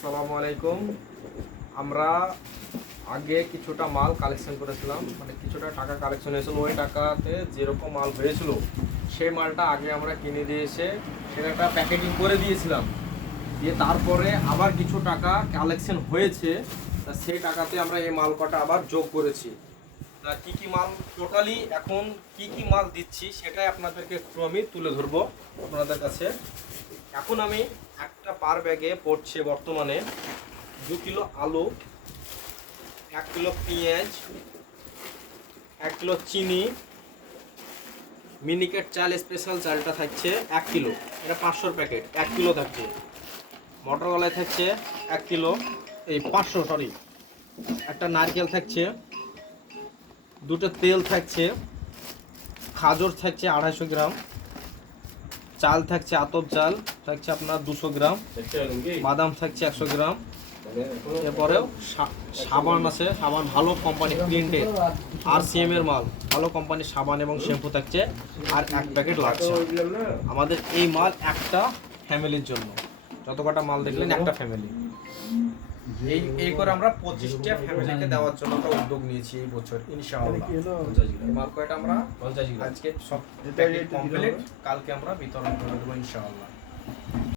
আসসালামু আলাইকুম। আমরা আগে কিছুটা মাল কালেকশন করেছিলাম, মানে কিছুটা টাকা কালেকশন হয়েছিল। ওই টাকাতে যেরকম মাল হয়েছিল সেই মালটা আগে আমরা কিনে দিয়ে এসে সেটা একটা প্যাকেটিং করে দিয়েছিলাম। দিয়ে তারপরে আবার কিছু টাকা কালেকশন হয়েছে, তা সেই টাকাতে আমরা এই মাল কটা আবার যোগ করেছি। তা কী কী মাল টোটালি এখন কী কী মাল দিচ্ছি সেটাই আপনাদেরকে একটু আমি তুলে ধরবো আপনাদের কাছে। এখন আমি একটা পার ব্যাগে পড়ছে বর্তমানে 2 কিলো আলু, 1 কিলো পেঁয়াজ, 1 কিলো চিনি, মিনিকেট চাল স্পেশাল চালটা থাকছে 1 কিলো, এটা 500 প্যাকেট 1 কিলো থাকছে। মটরকলাই থাকছে 1 কিলো, এই 500 সরি। একটা নারকেল থাকছে, দুটো তেল থাকছে, খাজর থাকছে 250 গ্রাম, চাল থাকছে আতপ চাল থাকছে আপনার 200 গ্রাম, বাদাম থাকছে 100 গ্রাম। এরপরেও সাবান আছে, সাবান ভালো কোম্পানি প্রিন্টের RCM এর মাল, ভালো কোম্পানির সাবান এবং শ্যাম্পু থাকছে, আর 1 প্যাকেট লাগছে। আমাদের এই মাল একটা ফ্যামিলির জন্য, যত কটা মাল দেখলেন একটা ফ্যামিলি। এই করে আমরা 25টা ফ্যামিলিকে দেওয়ার জন্য একটা উদ্যোগ নিয়েছি এই বছর ইনশাআল্লাহ। এই মাল কয়টা আমরা আজকে সব কমপ্লিট, কালকে আমরা বিতরণ করে দেবো ইনশাআল্লাহ।